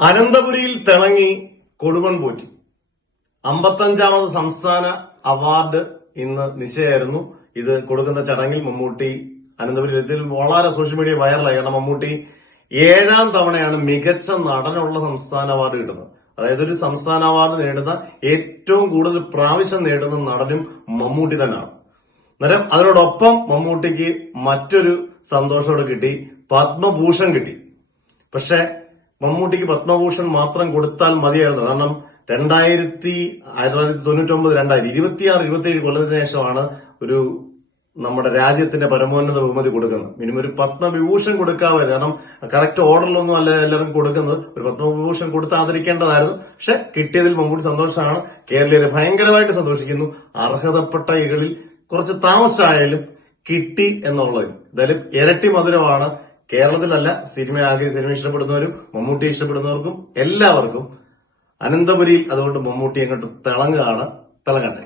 അനന്തപുരിയിൽ തിളങ്ങി കൊടുമൺ പോറ്റി 55ാമത് സംസ്ഥാന അവാർഡ് ഇന്ന് നിശ്ചയമായിരുന്നു. ഇത് കൊടുക്കുന്ന ചടങ്ങിൽ മമ്മൂട്ടി അനന്തപുരിയിൽ വളരെ സോഷ്യൽ മീഡിയ വൈറലായി. കാരണം മമ്മൂട്ടി 7ാം തവണയാണ് മികച്ച നടനുള്ള സംസ്ഥാന അവാർഡ് കിട്ടുന്നത്. അതായത് ഒരു സംസ്ഥാന അവാർഡ് നേടുന്ന ഏറ്റവും കൂടുതൽ പ്രാവശ്യം നേടുന്ന നടനും മമ്മൂട്ടി തന്നെയാണ്. അന്നേരം അതിനോടൊപ്പം മമ്മൂട്ടിക്ക് മറ്റൊരു സന്തോഷത്തോടെ കിട്ടി, പത്മഭൂഷൺ കിട്ടി. പക്ഷെ മമ്മൂട്ടിക്ക് പത്മഭൂഷൺ മാത്രം കൊടുത്താൽ മതിയായിരുന്നു. കാരണം 1999, 2026, 27 കൊല്ലത്തിന് ശേഷമാണ് ഒരു നമ്മുടെ രാജ്യത്തിന്റെ പരമോന്നത ബഹുമതി കൊടുക്കുന്നത്. മിനിമം ഒരു പത്മവിഭൂഷൺ കൊടുക്കാമായിരുന്നു. കാരണം കറക്റ്റ് ഓർഡറിലൊന്നും അല്ല എല്ലാവർക്കും കൊടുക്കുന്നത്. ഒരു പത്മവിഭൂഷൺ കൊടുത്ത് ആദരിക്കേണ്ടതായിരുന്നു. പക്ഷെ കിട്ടിയതിൽ മമ്മൂട്ടി സന്തോഷമാണ്. കേരളീയരെ ഭയങ്കരമായിട്ട് സന്തോഷിക്കുന്നു. അർഹതപ്പെട്ട ഇകളിൽ കുറച്ച് താമസമായാലും കിട്ടി എന്നുള്ളത് എന്തായാലും ഇരട്ടി മധുരമാണ്. കേരളത്തിലല്ല, സിനിമ ഇഷ്ടപ്പെടുന്നവരും മമ്മൂട്ടി ഇഷ്ടപ്പെടുന്നവർക്കും എല്ലാവർക്കും അനന്തപുരിയിൽ അതുകൊണ്ട് മമ്മൂട്ടി അങ്ങോട്ട് തിളങ്ങുകയാണ്. തിളങ്ങട്ടെ.